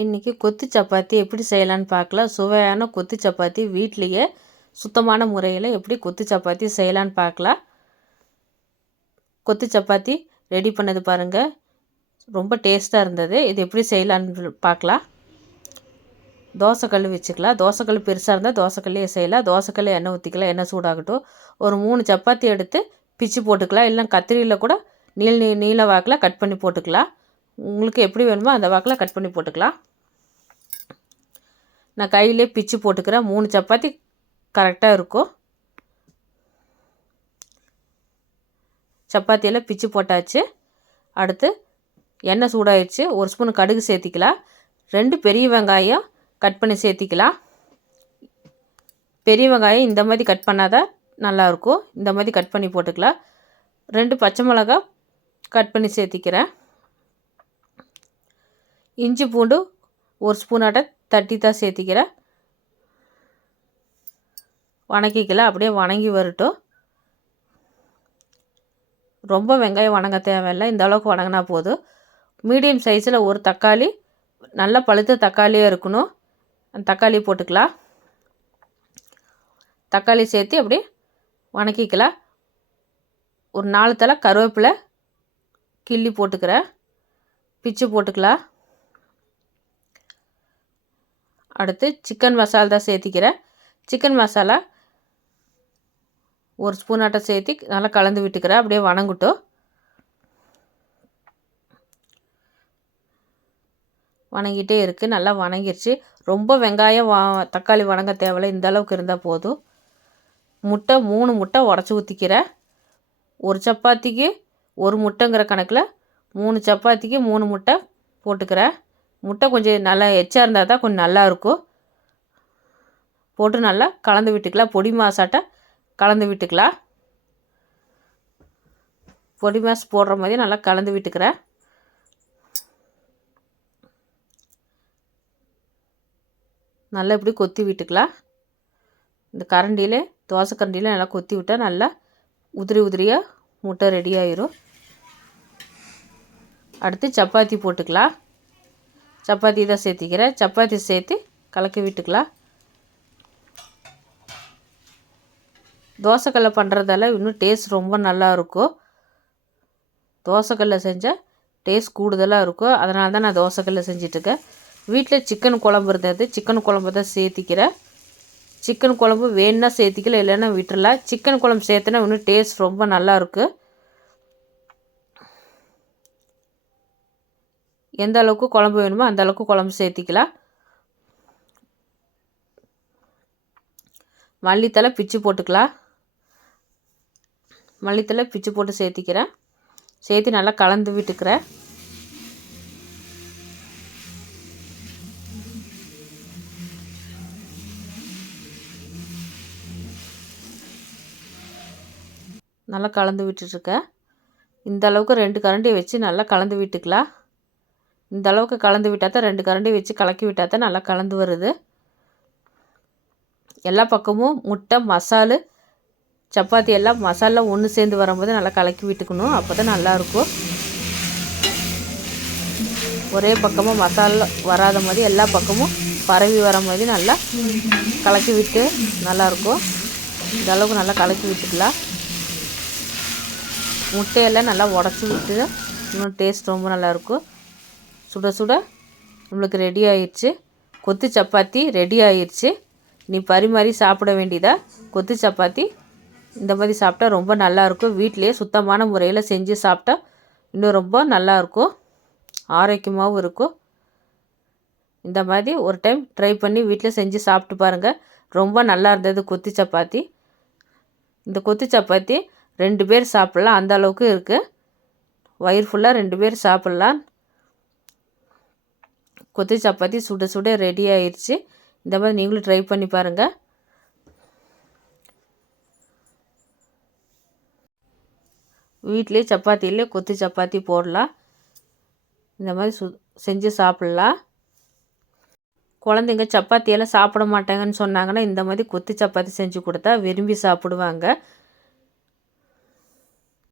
இன்றைக்கி கொத்து சப்பாத்தி எப்படி செய்யலான்னு பார்க்கலாம் சுவையான கொத்து சப்பாத்தி வீட்லேயே சுத்தமான முறையில் எப்படி கொத்து சப்பாத்தி செய்யலான்னு பார்க்கலாம் கொத்து சப்பாத்தி ரெடி பண்ணது பாருங்கள் ரொம்ப டேஸ்ட்டாக இருந்தது. இது எப்படி செய்யலான்னு பார்க்கலாம் தோசைக்கல் வச்சுக்கலாம் தோசைக்கல் பெருசாக இருந்தால் தோசைக்கல்லையே செய்யலாம். தோசைக்கல் எண்ணெய் ஊற்றிக்கலாம் எண்ணெய் சூடாகட்டும். ஒரு மூணு சப்பாத்தி எடுத்து பிச்சு போட்டுக்கலாம். இல்லை கத்திரியில் கூட நீள் நீ நீள வாக்கில் கட் பண்ணி போட்டுக்கலாம். உங்களுக்கு எப்படி வேணுமோ அந்த வாக்கில் கட் பண்ணி போட்டுக்கலாம். நான் கையிலே பிச்சு போட்டுக்கிறேன். மூணு சப்பாத்தி கரெக்டாக இருக்கும். சப்பாத்தியெல்லாம் பிச்சு போட்டாச்சு. அடுத்து எண்ணெய் சூடாயிடுச்சு ஒரு ஸ்பூன் கடுகு சேர்த்திக்கலாம். ரெண்டு பெரிய வெங்காயம் கட் பண்ணி சேர்த்திக்கலாம். பெரிய வெங்காயம் இந்த மாதிரி கட் பண்ணால் தான் நல்லாயிருக்கும். இந்த மாதிரி கட் பண்ணி போட்டுக்கலாம். ரெண்டு பச்சை மிளகா கட் பண்ணி சேர்த்திக்கிறேன். இஞ்சி பூண்டு ஒரு ஸ்பூனாட்ட தட்டி தான் சேர்த்திக்கிறேன் வணக்கிக்கல அப்படியே வணங்கி வரட்டும். ரொம்ப வெங்காயம் வணங்க தேவையில்லை இந்த அளவுக்கு வணங்கினா போதும். மீடியம் சைஸில் ஒரு தக்காளி நல்ல பழுத்த தக்காளியாக இருக்கணும். அந்த தக்காளி போட்டுக்கலாம். தக்காளி சேர்த்து அப்படியே வணக்கிக்கலாம். ஒரு நாலு தலை கருவேப்பிலை கிள்ளி போட்டுக்கிறேன். பிச்சு போட்டுக்கலாம். அடுத்து சிக்கன் மசாலா தான் சேர்த்திக்கிறேன். சிக்கன் மசாலா ஒரு ஸ்பூன் ஆட்டை சேர்த்தி நல்லா கலந்து விட்டுக்கிறேன். அப்படியே வணங்கட்டும். வணங்கிட்டே இருக்குது நல்லா வணங்கிருச்சு. ரொம்ப வெங்காயம் வா தக்காளி வணங்க தேவையில்ல. இந்த அளவுக்கு இருந்தால் போதும். முட்டை மூணு முட்டை உடச்சி ஊற்றிக்கிறேன் ஒரு சப்பாத்திக்கு ஒரு முட்டைங்கிற கணக்கில் மூணு சப்பாத்திக்கு மூணு முட்டை போட்டுக்கிறேன். முட்டை கொஞ்சம் நல்லா எச்சா இருந்தால் தான் கொஞ்சம் நல்லாயிருக்கும் போட்டு நல்லா கலந்து விட்டுக்கலாம். பொடி மாசாட்டை கலந்து விட்டுக்கலாம். பொடி மாஸ் போடுற மாதிரி நல்லா கலந்து விட்டுக்கிறேன். நல்லா இப்படி கொத்தி விட்டுக்கலாம். இந்த கரண்டியில் தோசை கரண்டியில் நல்லா கொத்தி விட்டால் நல்லா உதிரி உதிரியாக முட்டை ரெடி ஆயிரும். அடுத்து சப்பாத்தி போட்டுக்கலாம். சப்பாத்தி தான் சேர்த்திக்கிறேன். சப்பாத்தி சேர்த்து கலக்கி விட்டுக்கலாம். தோசைக்கல்லை பண்ணுறதால இன்னும் டேஸ்ட் ரொம்ப நல்லா இருக்கும் தோசைக்கல்லை செஞ்சால் டேஸ்ட் கூடுதலாக இருக்கும் அதனால தான் நான் தோசைக்கல்லை செஞ்சிட்ருக்கேன் வீட்டில் சிக்கன் குழம்பு இருந்தது. சிக்கன் குழம்பு தான் சேர்த்திக்கிறேன். சிக்கன் குழம்பு வேணுன்னா சேர்த்திக்கல இல்லைன்னா விட்டுறலாம். சிக்கன் குழம்பு சேர்த்துனா இன்னும் டேஸ்ட் ரொம்ப நல்லாயிருக்கு எந்த அளவுக்கு குழம்பு வேணுமோ அந்த அளவுக்கு குழம்பு சேர்த்திக்கலாம். மல்லித்தலை பிச்சு போட்டுக்கலாம். மல்லித்தலை பிச்சு போட்டு சேர்த்திக்கிறேன். சேர்த்து நல்லா கலந்து விட்டுக்கிறேன். நல்லா கலந்து விட்டுட்ருக்கேன் இந்த அளவுக்கு ரெண்டு கரண்டியை வச்சு நல்லா கலந்து விட்டுக்கலாம். இந்த அளவுக்கு கலந்து விட்டால் தான் ரெண்டு கரண்டி வச்சு கலக்கி விட்டால் தான் நல்லா கலந்து வருது. எல்லா பக்கமும் முட்டை மசாலு சப்பாத்தி எல்லாம் மசாலா ஒன்று சேர்ந்து வரும்போது நல்லா கலக்கி விட்டுக்கணும். அப்போ தான் நல்லாயிருக்கும். ஒரே பக்கமாக மசாலா வராத மாதிரி எல்லா பக்கமும் பரவி வர மாதிரி நல்லா கலக்கி விட்டு நல்லாயிருக்கும். இந்த அளவுக்கு நல்லா கலக்கி விட்டுக்கலாம். முட்டையெல்லாம் நல்லா உடச்சி விட்டு இன்னும் டேஸ்ட் ரொம்ப நல்லாயிருக்கும். சுட சுட நம்மளுக்கு ரெடி ஆயிடுச்சு கொத்து சப்பாத்தி ரெடி ஆயிடுச்சு நீ பரிமாறி சாப்பிட வேண்டியதா? கொத்து சப்பாத்தி இந்த மாதிரி சாப்பிட்டா ரொம்ப நல்லாயிருக்கும் வீட்டிலையே சுத்தமான முறையில் செஞ்சு சாப்பிட்டா இன்னும் ரொம்ப நல்லாயிருக்கும் ஆரோக்கியமாகவும் இருக்கும். இந்த மாதிரி ஒரு டைம் ட்ரை பண்ணி வீட்டில் செஞ்சு சாப்பிட்டு பாருங்கள் ரொம்ப நல்லா இருந்தது கொத்து சப்பாத்தி. இந்த கொத்து சப்பாத்தி ரெண்டு பேர் சாப்பிட்லாம். அந்த அளவுக்கு இருக்குது வயிறு ஃபுல்லாக ரெண்டு பேர் சாப்பிட்லாம். கொத்து சப்பாத்தி சுட சுட ரெடி ஆயிடுச்சு இந்த மாதிரி நீங்களும் ட்ரை பண்ணி பாருங்கள் வீட்டிலே சப்பாத்திலே கொத்து சப்பாத்தி போடலாம். இந்த மாதிரி சு செஞ்சு சாப்பிட்லாம். குழந்தைங்க சப்பாத்தியெல்லாம் சாப்பிட மாட்டாங்கன்னு சொன்னாங்கன்னா இந்த மாதிரி கொத்து சப்பாத்தி செஞ்சு கொடுத்தா விரும்பி சாப்பிடுவாங்க.